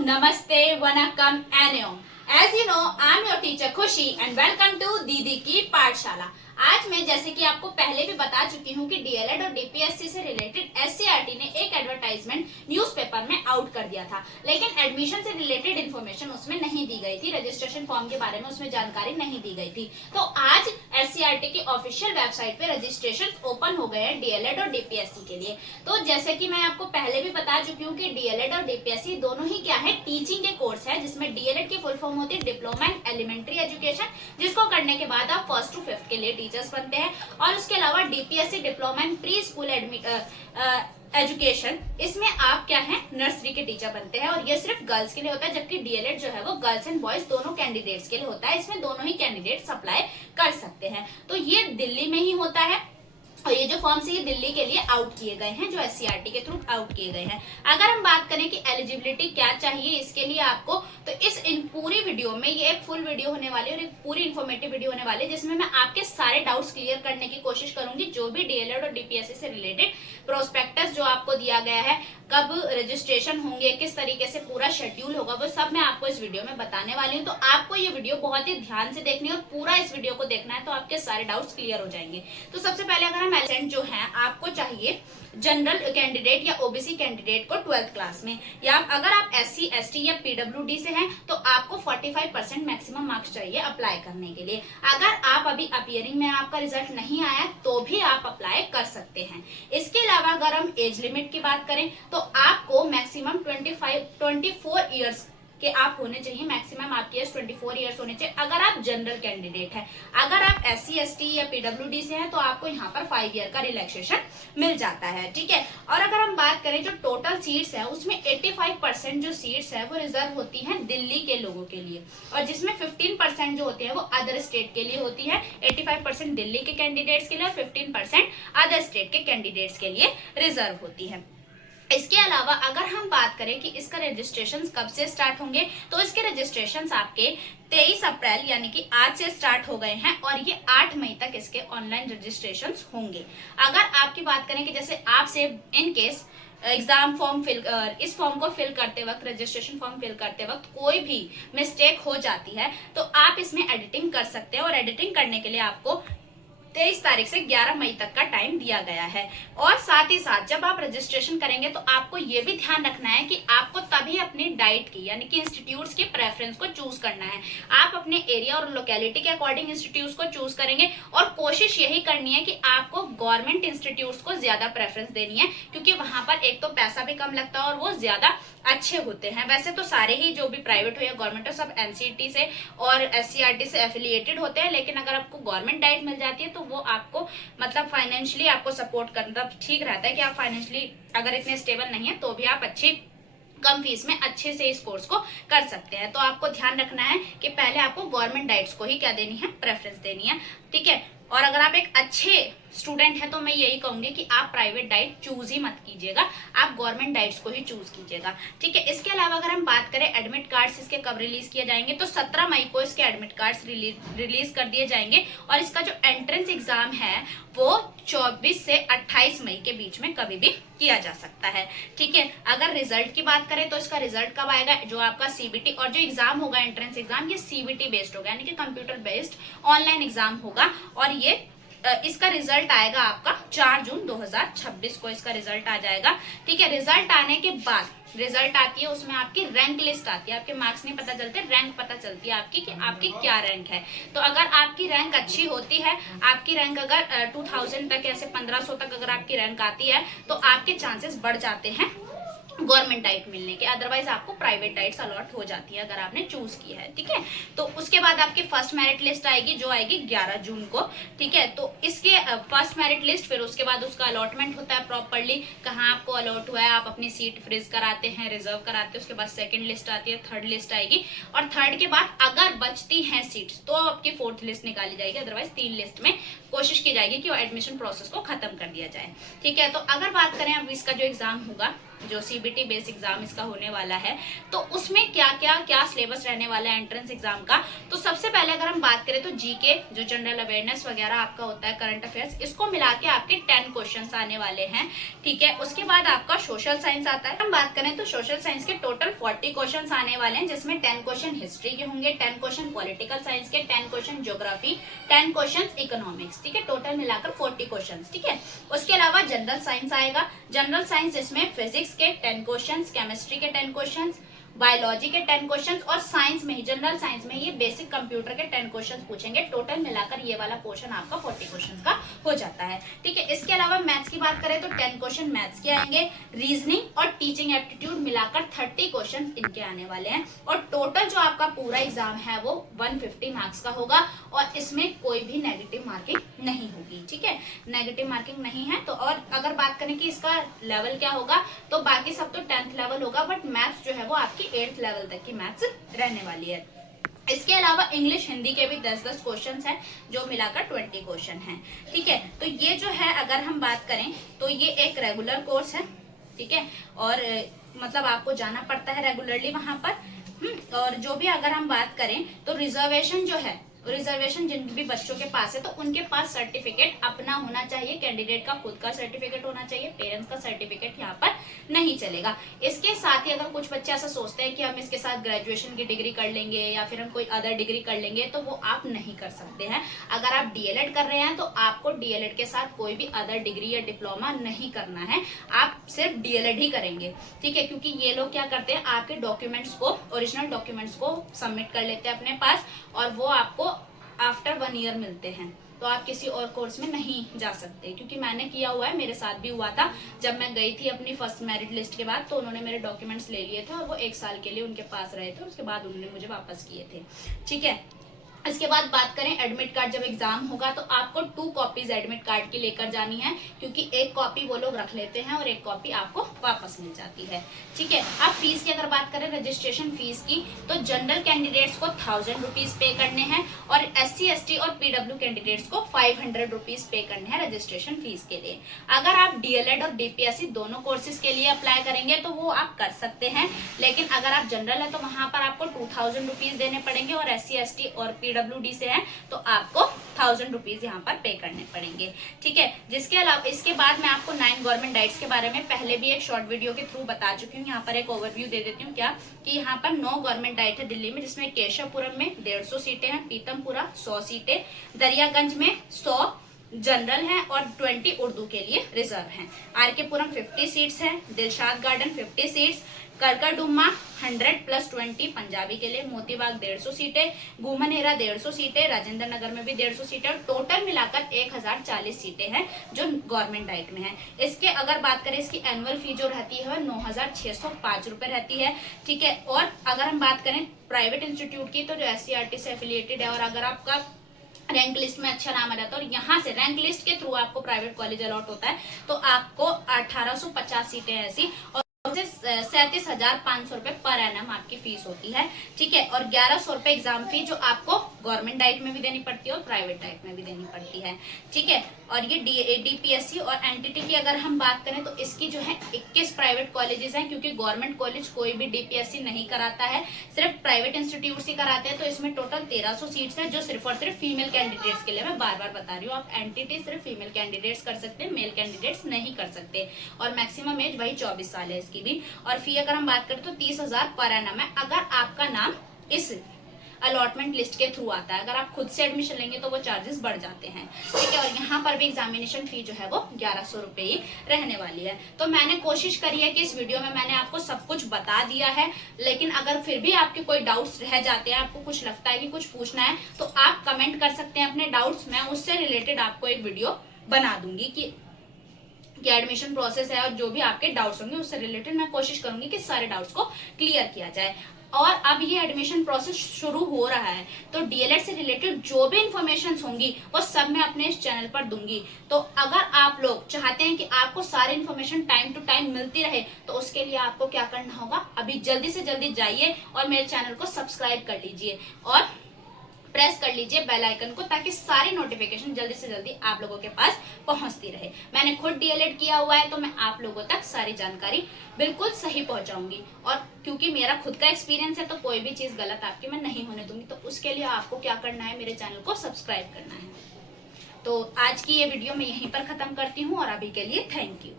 namaste, vanakkam, and As you know, I'm your teacher Khushi and welcome to दीदी की पाठशाला। आज मैं जैसे कि आपको पहले भी बता चुकी हूँ कि डीएलएड और डीपीएससी से रिलेटेड एससीईआरटी ने एक एडवर्टाइजमेंट न्यूज़पेपर में आउट कर दिया था, लेकिन एडमिशन से रिलेटेड इन्फॉर्मेशन उसमें नहीं दी गई थी, रजिस्ट्रेशन फॉर्म के बारे में उसमें जानकारी नहीं दी गई थी। तो आज एससीईआरटी की ऑफिशियल वेबसाइट पे रजिस्ट्रेशन ओपन हो गए हैं डीएलएड और डीपीएससी के लिए। तो जैसे कि मैं आपको पहले भी बता चुकी हूँ कि डीएलएड और डीपीएससी दोनों ही क्या है, टीचिंग के कोर्स है, जिसमें डीएलएड की फुल फॉर्म होती है डिप्लोमा इन एलिमेंट्री एजुकेशन, जिसको करने के बाद आप 1st to 5th के लिए टीचर्स बनते हैं। और उसके अलावा DPSC diploma in pre school education, इसमें आप क्या है, नर्सरी के टीचर बनते हैं और ये सिर्फ गर्ल्स के लिए होता है, जबकि डीएलएड जो है वो गर्ल्स एंड बॉयज दोनों कैंडिडेट्स के लिए होता है। इसमें दोनों ही कैंडिडेट्स अप्लाई कर सकते हैं। तो ये दिल्ली में ही होता है और ये जो फॉर्म्स है ये दिल्ली के लिए आउट किए गए हैं, जो एससीईआरटी के थ्रू आउट किए गए हैं। अगर हम बात करें कि एलिजिबिलिटी क्या चाहिए इसके लिए आपको, तो इस इन पूरी वीडियो में, ये एक फुल वीडियो होने वाली है और एक पूरी इन्फॉर्मेटिव वीडियो होने वाली है, जिसमें मैं आपके सारे डाउट्स क्लियर करने की कोशिश करूंगी। जो भी डीएलएड और डीपीएससी से रिलेटेड प्रोस्पेक्टस जो आपको दिया गया है, कब रजिस्ट्रेशन होंगे, किस तरीके से पूरा शेड्यूल होगा, वो सब मैं आपको इस वीडियो में बताने वाली हूँ। तो आपको ये वीडियो बहुत ही ध्यान से देखनी है और पूरा इस वीडियो को देखना है, तो आपके सारे डाउट्स क्लियर हो जाएंगे। तो सबसे पहले अगर हम एलिजेंट जो है, आपको चाहिए जनरल कैंडिडेट या ओबीसी कैंडिडेट को 12th क्लास में, या अगर आप एससी एसटी या पीडब्ल्यूडी से हैं तो आपको 45% मैक्सिमम मार्क्स चाहिए अप्लाई करने के लिए। अगर आप अभी अपीयरिंग में आपका रिजल्ट नहीं आया तो भी आप अप्लाई कर सकते हैं। इसके अलावा अगर हम एज लिमिट की बात करें तो आपको मैक्सिमम 24 ईयर्स कि आप होने चाहिए, मैक्सिमम आपकी एज 24 ईयर्स होने चाहिए अगर आप जनरल कैंडिडेट हैं। अगर आप एससी एसटी या पीडब्ल्यूडी से हैं तो आपको यहाँ पर 5 ईयर का रिलैक्सेशन मिल जाता है, ठीक है। और अगर हम बात करें जो टोटल सीट्स है, उसमें 85% जो सीट्स है वो रिजर्व होती हैं दिल्ली के लोगों के लिए, और जिसमें 15% जो होती है वो अदर स्टेट के लिए होती है। 85% दिल्ली के कैंडिडेट्स के लिए और 15% अदर स्टेट के कैंडिडेट्स के लिए रिजर्व होती है। इसके अलावा अगर हम बात करें कि इसका रजिस्ट्रेशन कब से स्टार्ट होंगे, तो इसके रजिस्ट्रेशन आपके 23 अप्रैल यानी कि आज से स्टार्ट हो गए हैं और ये 8 मई तक इसके ऑनलाइन रजिस्ट्रेशन होंगे। अगर आपकी बात करें कि जैसे आपसे इन केस एग्जाम फॉर्म इस फॉर्म को फिल करते वक्त, रजिस्ट्रेशन फॉर्म फिल करते वक्त कोई भी मिस्टेक हो जाती है तो आप इसमें एडिटिंग कर सकते हैं, और एडिटिंग करने के लिए आपको 23 तारीख से 11 मई तक का टाइम दिया गया है। और साथ ही साथ जब आप रजिस्ट्रेशन करेंगे तो आपको ये भी ध्यान रखना है कि आपको तभी अपनी डाइट की यानी कि इंस्टीट्यूट्स के प्रेफरेंस को चूज करना है। आप अपने एरिया और लोकेलिटी के अकॉर्डिंग इंस्टीट्यूट्स को चूज करेंगे और कोशिश यही करनी है कि आपको गवर्नमेंट इंस्टीट्यूट्स को ज्यादा प्रेफरेंस देनी है, क्योंकि वहां पर एक तो पैसा भी कम लगता है और वो ज्यादा अच्छे होते हैं। वैसे तो सारे ही जो भी प्राइवेट हो या गवर्नमेंट हो सब एनसीईआरटी से और एससीईआरटी से एफिलिएटेड होते हैं, लेकिन अगर आपको गवर्नमेंट डाइट मिल जाती है तो वो आपको मतलब फाइनेंशियली आपको सपोर्ट करना ठीक रहता है कि आप फाइनेंशियली अगर इतने स्टेबल नहीं है तो भी आप अच्छी कम फीस में अच्छे से इस कोर्स को कर सकते हैं। तो आपको ध्यान रखना है कि पहले आपको गवर्नमेंट डाइट्स को ही क्या देनी है, प्रेफरेंस देनी है, ठीक है। और अगर आप एक अच्छे स्टूडेंट है तो मैं यही कहूंगी कि आप प्राइवेट डाइट चूज ही मत कीजिएगा, आप गवर्नमेंट डाइट्स को ही चूज कीजिएगा, ठीक है। इसके अलावा अगर हम बात करें एडमिट कार्ड्स इसके कब रिलीज किए जाएंगे, तो 17 मई को इसके एडमिट कार्ड्स रिलीज कर दिए जाएंगे। और इसका जो एंट्रेंस एग्जाम है वो 24 से 28 मई के बीच में कभी भी किया जा सकता है, ठीक है। अगर रिजल्ट की बात करें तो इसका रिजल्ट कब आएगा, जो आपका सीबीटी और जो एग्जाम होगा एंट्रेंस एग्जाम, ये सीबीटी बेस्ड होगा यानी कि कंप्यूटर बेस्ड ऑनलाइन एग्जाम होगा। और ये इसका रिजल्ट आएगा आपका 4 जून 2026 को इसका रिजल्ट आ जाएगा, ठीक है। रिजल्ट आने के बाद रिजल्ट आती है, उसमें आपकी रैंक लिस्ट आती है, आपके मार्क्स नहीं पता चलते, रैंक पता चलती है आपकी कि आपकी क्या रैंक है। तो अगर आपकी रैंक अच्छी होती है, आपकी रैंक अगर 2000 तक ऐसे 1500 तक अगर आपकी रैंक आती है तो आपके चांसेस बढ़ जाते हैं गवर्नमेंट डाइट मिलने के, अदरवाइज आपको प्राइवेट डाइट्स अलॉट हो जाती है अगर आपने चूज की है, ठीक है। तो उसके बाद आपकी फर्स्ट मेरिट लिस्ट आएगी जो आएगी 11 जून को, ठीक है। तो इसके फर्स्ट मेरिट लिस्ट, फिर उसके बाद उसका अलॉटमेंट होता है प्रॉपरली, कहाँ आपको अलॉट हुआ है, आप अपनी सीट फ्रीज कराते हैं, रिजर्व कराते हैं। उसके बाद सेकंड लिस्ट आती है, थर्ड लिस्ट आएगी, और थर्ड के बाद अगर बचती हैं सीट्स तो आपकी 4th लिस्ट निकाली जाएगी, अदरवाइज 3 लिस्ट में कोशिश की जाएगी कि एडमिशन प्रोसेस को खत्म कर दिया जाए, ठीक है। तो अगर बात करें अब इसका जो एग्जाम होगा जो CBT बेस एग्जाम इसका होने वाला है, तो उसमें क्या सिलेबस रहने वाला है एंट्रेंस एग्जाम का। तो सबसे पहले अगर हम बात करें तो जीके, जो जनरल अवेयरनेस वगैरह आपका होता है, करंट अफेयर्स, इसको मिला के आपके 10 क्वेश्चंस आने वाले हैं, ठीक है। उसके बाद आपका सोशल साइंस आता है। हम बात करें तो सोशल साइंस के टोटल 40 क्वेश्चंस आने वाले हैं, जिसमें 10 क्वेश्चन हिस्ट्री के होंगे, 10 क्वेश्चन पॉलिटिकल साइंस के, 10 क्वेश्चन ज्योग्राफी, 10 क्वेश्चन इकोनॉमिक्स, ठीक है। टोटल मिलाकर 40 क्वेश्चन, ठीक है। उसके अलावा जनरल साइंस आएगा। जनरल साइंस जिसमें फिजिक्स के 10 क्वेश्चन, केमिस्ट्री के 10 क्वेश्चन, बायोलॉजी के 10 क्वेश्चंस, और साइंस में ही, जनरल साइंस में ये बेसिक कंप्यूटर के 10 क्वेश्चंस पूछेंगे। टोटल मिलाकर ये वाला पोर्शन आपका 40 क्वेश्चंस का हो जाता है, ठीक है। इसके अलावा मैथ्स की बात करें तो 10 क्वेश्चन मैथ्स के आएंगे। रीजनिंग और टीचिंग एप्टीट्यूड मिलाकर 30 क्वेश्चन इनके आने वाले हैं, और टोटल जो आपका पूरा एग्जाम है वो 150 मार्क्स का होगा, और इसमें कोई भी नेगेटिव मार्किंग नहीं होगी, ठीक है। नेगेटिव मार्किंग नहीं है। तो और अगर बात करें कि इसका लेवल क्या होगा, तो बाकी सब तो 10th लेवल होगा, बट मैथ्स जो है वो आपकी 8th लेवल तक की मैथ्स रहने वाली है। इसके अलावा इंग्लिश हिंदी के भी 10-10 क्वेश्चन हैं, जो मिलाकर 20 क्वेश्चन हैं, ठीक है। तो ये जो है अगर हम बात करें तो ये एक रेगुलर कोर्स है, ठीक है, और मतलब आपको जाना पड़ता है रेगुलरली वहां पर। और जो भी अगर हम बात करें तो रिजर्वेशन जो है, रिजर्वेशन जिन भी बच्चों के पास है, तो उनके पास सर्टिफिकेट अपना होना चाहिए, कैंडिडेट का खुद का सर्टिफिकेट होना चाहिए, पेरेंट्स का सर्टिफिकेट यहाँ पर नहीं चलेगा। इसके साथ ही अगर कुछ बच्चे ऐसा सोचते हैं कि हम इसके साथ ग्रेजुएशन की डिग्री कर लेंगे या फिर हम कोई अदर डिग्री कर लेंगे, तो वो आप नहीं कर सकते हैं। अगर आप DLED कर रहे हैं तो आपको DLED के साथ कोई भी अदर डिग्री या डिप्लोमा नहीं करना है, आप सिर्फ DLED ही करेंगे, ठीक है। क्योंकि ये लोग क्या करते हैं, आपके डॉक्यूमेंट्स को, ओरिजिनल डॉक्यूमेंट्स को सबमिट कर लेते हैं अपने पास, और वो आपको आफ्टर 1 ईयर मिलते हैं। तो आप किसी और कोर्स में नहीं जा सकते, क्योंकि मैंने किया हुआ है, मेरे साथ भी हुआ था। जब मैं गई थी अपनी फर्स्ट मेरिट लिस्ट के बाद, तो उन्होंने मेरे डॉक्यूमेंट्स ले लिए थे और वो 1 साल के लिए उनके पास रहे थे, उसके बाद उन्होंने मुझे वापस किए थे, ठीक है। इसके बाद बात करें एडमिट कार्ड, जब एग्जाम होगा तो आपको 2 कॉपीज एडमिट कार्ड की लेकर जानी है, क्योंकि एक कॉपी वो लोग रख लेते हैं और एक कॉपी आपको वापस मिल जाती है, ठीक है। अब फीस की अगर बात करें, रजिस्ट्रेशन फीस की, तो जनरल कैंडिडेट्स को 1000 रुपीज पे करने हैं, और SC ST और PW कैंडिडेट्स को 500 रुपीज पे करने हैं रजिस्ट्रेशन फीस के लिए। अगर आप DLED और DPSC दोनों कोर्सेज के लिए अप्लाई करेंगे तो वो आप कर सकते हैं, लेकिन अगर आप जनरल है तो वहां पर आपको 2000 रुपीज देने पड़ेंगे, और SC ST और PWD से है तो आपको 1000 रुपीज यहाँ पर पे करने पड़ेंगे, ठीक है। जिसके अलावा इसके बाद मैं आपको 9 गवर्नमेंट डाइट्स के बारे में पहले भी एक शॉर्ट वीडियो के थ्रू बता चुकी हूँ। यहाँ पर एक ओवरव्यू दे देती हूँ, क्या कि यहाँ पर 9 गवर्नमेंट डाइट है दिल्ली में, जिसमें केशवपुरम में 150 सीटें हैं, पीतमपुरा 100 सीटें, दरियागंज में 100 जनरल हैं और 20 उर्दू के लिए रिजर्व हैं। RK पुरम 50 सीट्स हैं, दिलशाद गार्डन 50 सीट्स, करकरडुम्मा 100 + 20 पंजाबी के लिए, मोतीबाग 150 सीटें, गुमनेरा 150 सीटें, राजेंद्र नगर में भी 150 सीटें, और टोटल मिलाकर 1040 सीटें हैं जो गवर्नमेंट डाइट में है। इसके अगर बात करें, इसकी एनुअल फी जो रहती है वह 9605 रुपए रहती है, ठीक है। और अगर हम बात करें प्राइवेट इंस्टीट्यूट की, तो जो SCRT से एफिलिएटेड है, और अगर आपका रैंक लिस्ट में अच्छा नाम आ जाता है और यहाँ से रैंक लिस्ट के थ्रू आपको प्राइवेट कॉलेज अलॉट होता है, तो आपको 1850 सीटें ऐसी, और 37,500 रुपए पर एनम आपकी फीस होती है, ठीक है। और 1100 रुपए एग्जाम फी जो आपको गवर्नमेंट डाइट में भी देनी पड़ती है और प्राइवेट डाइट में भी देनी पड़ती है, ठीक है। और ये DPSC और NTT की अगर हम बात करें तो इसकी जो है 21 प्राइवेट कॉलेजेस हैं, क्योंकि गवर्नमेंट कॉलेज कोई भी DPSC नहीं कराता है, सिर्फ प्राइवेट इंस्टीट्यूट ही कराते हैं। तो इसमें टोटल 1300 सीट्स हैं, जो सिर्फ और सिर्फ फीमेल कैंडिडेट्स के लिए। मैं बार बार बता रही हूँ, आप NTT सिर्फ फीमेल कैंडिडेट्स कर सकते हैं, मेल कैंडिडेट्स नहीं कर सकते, और मैक्सिमम एज वही 24 साल है इसकी भी। और फी अगर हम बात करें तो 30,000 पर एनम है, अगर आपका नाम इस अलॉटमेंट लिस्ट के थ्रू आता है। अगर आप खुद से एडमिशन लेंगे तो वो चार्जेस बढ़ जाते हैं, ठीक है। और यहाँ पर भी एग्जामिनेशन फी जो है वो 1100 रुपए ही रहने वाली है। तो मैंने कोशिश करी है कि इस वीडियो में मैंने आपको सब कुछ बता दिया है, लेकिन अगर फिर भी आपके कोई डाउट्स रह जाते हैं, आपको कुछ लगता है कि कुछ पूछना है, तो आप कमेंट कर सकते हैं अपने डाउट्स, मैं उससे रिलेटेड आपको एक वीडियो बना दूंगी कि एडमिशन प्रोसेस है, और जो भी आपके डाउट्स होंगे उससे रिलेटेड मैं कोशिश करूंगी कि सारे डाउट्स को क्लियर किया जाए। और अब ये एडमिशन प्रोसेस शुरू हो रहा है, तो DLED से रिलेटेड जो भी इंफॉर्मेशन होंगी वो सब मैं अपने इस चैनल पर दूंगी। तो अगर आप लोग चाहते हैं कि आपको सारी इंफॉर्मेशन टाइम टू टाइम मिलती रहे, तो उसके लिए आपको क्या करना होगा, अभी जल्दी से जल्दी जाइए और मेरे चैनल को सब्सक्राइब कर लीजिए, और प्रेस कर लीजिए बेल आइकन को, ताकि सारी नोटिफिकेशन जल्दी से जल्दी आप लोगों के पास पहुंचती रहे। मैंने खुद डीएलएड किया हुआ है, तो मैं आप लोगों तक सारी जानकारी बिल्कुल सही पहुंचाऊंगी, और क्योंकि मेरा खुद का एक्सपीरियंस है तो कोई भी चीज गलत आपकी मैं नहीं होने दूंगी। तो उसके लिए आपको क्या करना है, मेरे चैनल को सब्सक्राइब करना है। तो आज की ये वीडियो मैं यहीं पर खत्म करती हूँ, और अभी के लिए थैंक यू।